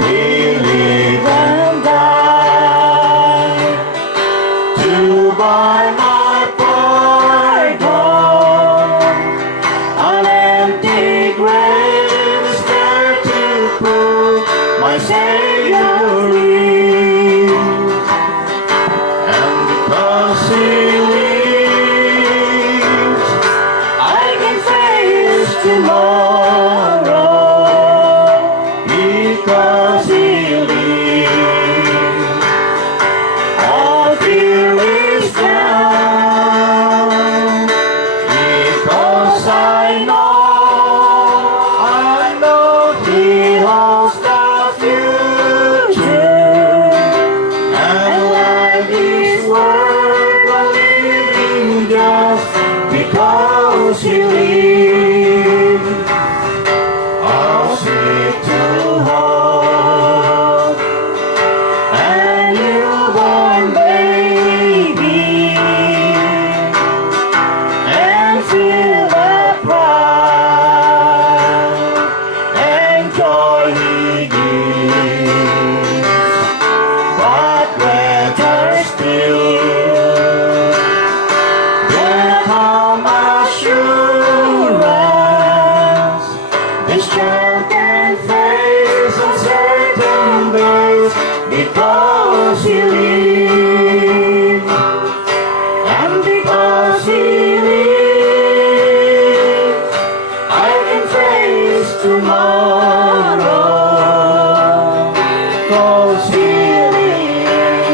He lived and died to buy my pardon. An empty grave is there to prove my Savior lives. And because He lives, I can face tomorrow. Because He lives, all fear is gone. Because I know He holds the future, and life is worth living just because He lives. I'll seek to hold a newborn baby and feel the pride and joy He gives. But whether still there come assurance, this child can face uncertain days because He lives. And because He lives, I can face tomorrow. Because He lives,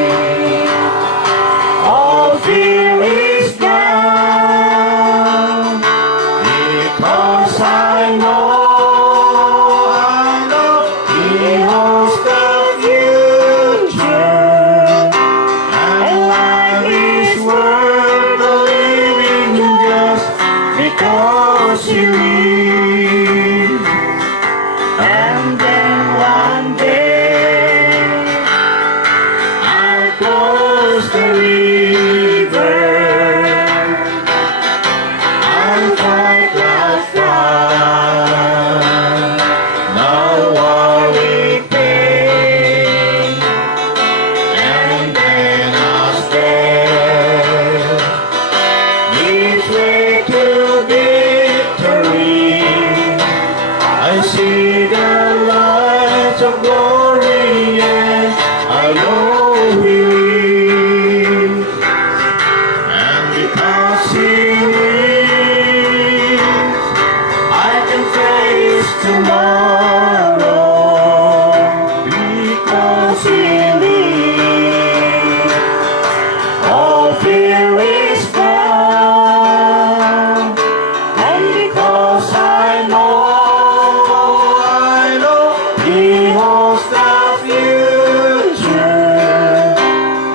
all fear is gone. Because I know He holds the future, and life is worth living just because He lives. And then one day I'll cross the river, I'll fight the fight, no worry pain, and then I'll step this way to victory. I see the lights of glory, and I know He lives. And because He lives, I can face tomorrow. Because He lives, all fear is gone. And because I know He holds the future,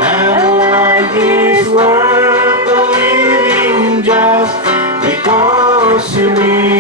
and life is worth living just because He lives.